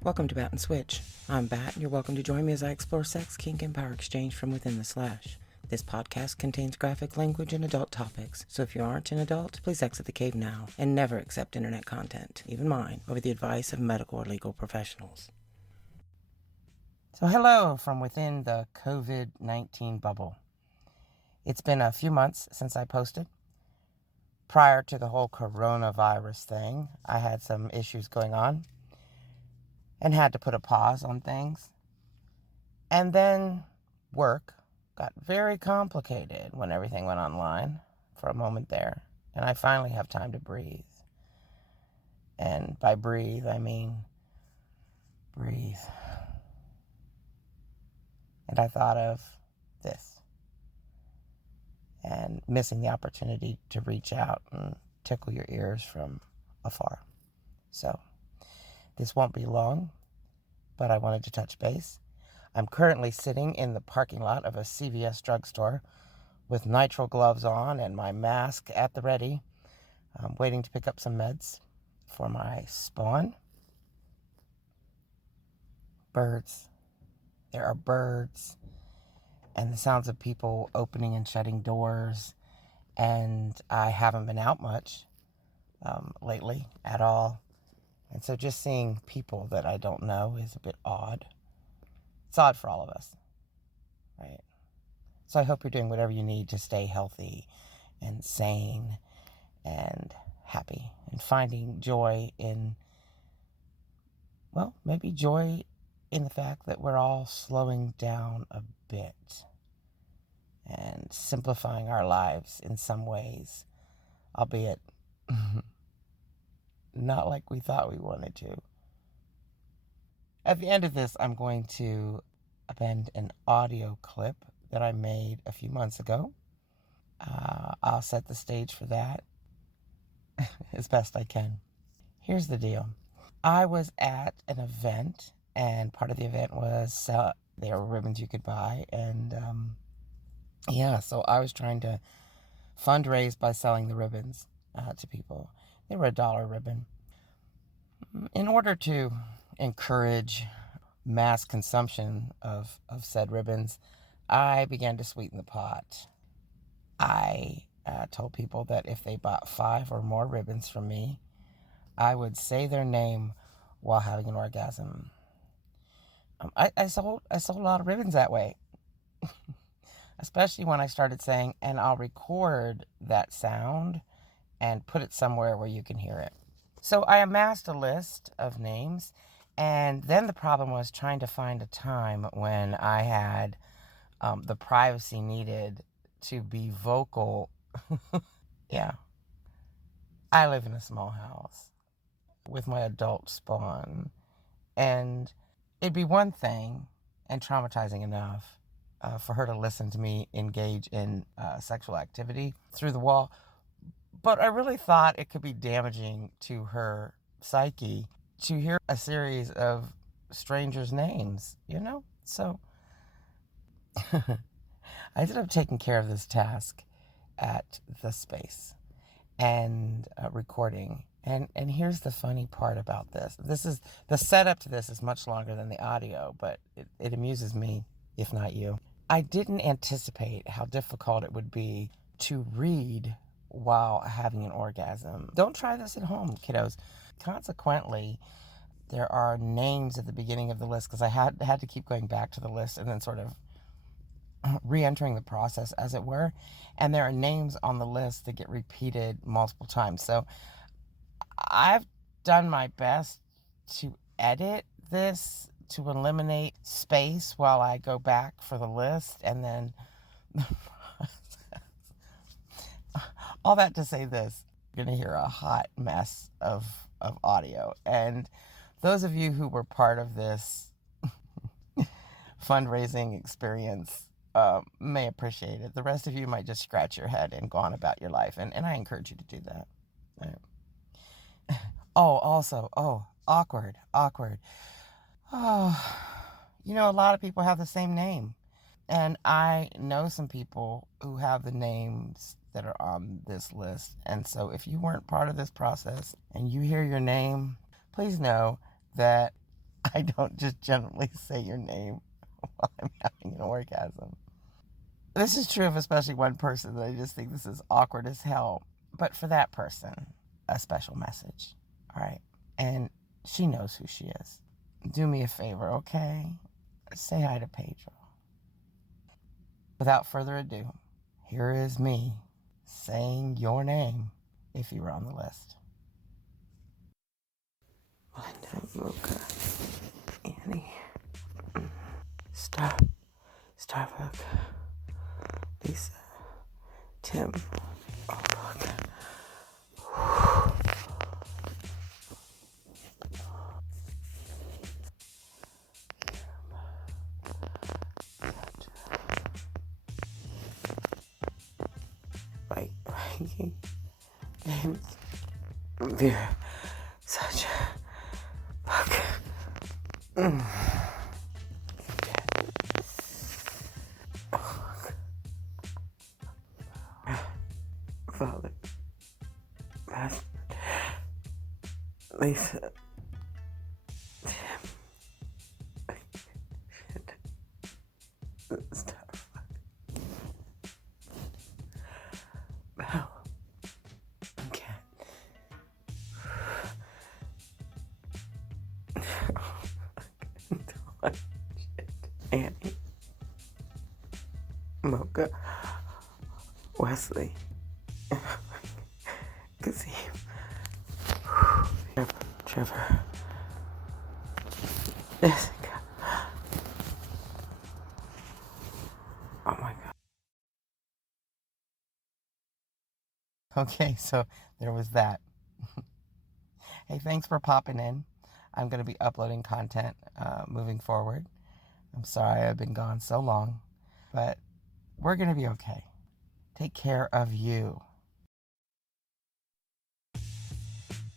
Welcome to Bat and Switch. I'm Bat, and you're welcome to join me as I explore sex, kink, and power exchange from within the slash. This podcast contains graphic language and adult topics, so if you aren't an adult, please exit the cave now and never accept internet content, even mine, over the advice of medical or legal professionals. So hello from within the COVID-19 bubble. It's been a few months since I posted. Prior to the whole coronavirus thing, I had some issues going on and had to put a pause on things. And then work got very complicated when everything went online for a moment there. And I finally have time to breathe. And by breathe, I mean breathe. And I thought of this and missing the opportunity to reach out and tickle your ears from afar. So this won't be long, but I wanted to touch base. I'm currently sitting in the parking lot of a CVS drugstore with nitrile gloves on and my mask at the ready. I'm waiting to pick up some meds for my spawn. Birds. There are birds and the sounds of people opening and shutting doors. And I haven't been out much lately at all. And so just seeing people that I don't know is a bit odd. It's odd for all of us, right? So I hope you're doing whatever you need to stay healthy and sane and happy and finding joy in, well, maybe joy in the fact that we're all slowing down a bit and simplifying our lives in some ways, albeit not like we thought we wanted to. At the end of this, I'm going to append an audio clip that I made a few months ago. I'll set the stage for that as best I can. Here's the deal. I was at an event, and part of the event was there were ribbons you could buy. And so I was trying to fundraise by selling the ribbons to people. They were $1 ribbon. In order to encourage mass consumption of said ribbons, I began to sweeten the pot. I told people that if they bought 5 or more ribbons from me, I would say their name while having an orgasm. I sold a lot of ribbons that way, especially when I started saying, and I'll record that sound and put it somewhere where you can hear it. So I amassed a list of names, and then the problem was trying to find a time when I had the privacy needed to be vocal. Yeah. I live in a small house with my adult spawn, and it'd be one thing and traumatizing enough for her to listen to me engage in sexual activity through the wall. But I really thought it could be damaging to her psyche to hear a series of strangers' names, So I ended up taking care of this task at the space and recording. And here's the funny part about this. The setup to this is much longer than the audio, but it amuses me, if not you. I didn't anticipate how difficult it would be to read while having an orgasm. Don't try this at home, kiddos. Consequently, there are names at the beginning of the list because I had to keep going back to the list and then sort of re-entering the process, as it were. And there are names on the list that get repeated multiple times. So I've done my best to edit this to eliminate space while I go back for the list and then all that to say this, you're going to hear a hot mess of audio. And those of you who were part of this fundraising experience may appreciate it. The rest of you might just scratch your head and go on about your life. And I encourage you to do that. Awkward. Oh, a lot of people have the same name. And I know some people who have the names that are on this list. And so if you weren't part of this process and you hear your name, please know that I don't just generally say your name while I'm having an orgasm. This is true of especially one person that I just think this is awkward as hell. But for that person, a special message. All right. And she knows who she is. Do me a favor, okay? Say hi to Pedro. Without further ado, here is me saying your name if you were on the list. Linda, Mocha, Annie, Starbuck, Lisa, Tim, Mikey, James, Vera, such a fuck. Father, Master, Lisa, Tim, Starbuck, Bell, Cat. Annie, Mocha, Wesley, Kazim, Trevor, Jessica. Oh my God. Okay, so there was that. Hey, thanks for popping in. I'm going to be uploading content moving forward. I'm sorry I've been gone so long, but we're going to be okay. Take care of you.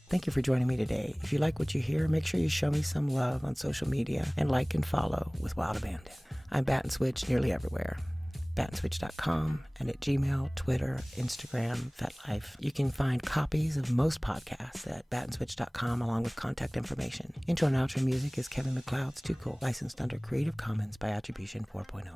Thank you for joining me today. If you like what you hear, make sure you show me some love on social media and like and follow with Wild Abandon. I'm Bat and Switch nearly everywhere. batandswitch.com and at Gmail, Twitter, Instagram, FetLife. You can find copies of most podcasts at batandswitch.com along with contact information. Intro and outro music is Kevin MacLeod's Too Cool, licensed under Creative Commons by Attribution 4.0.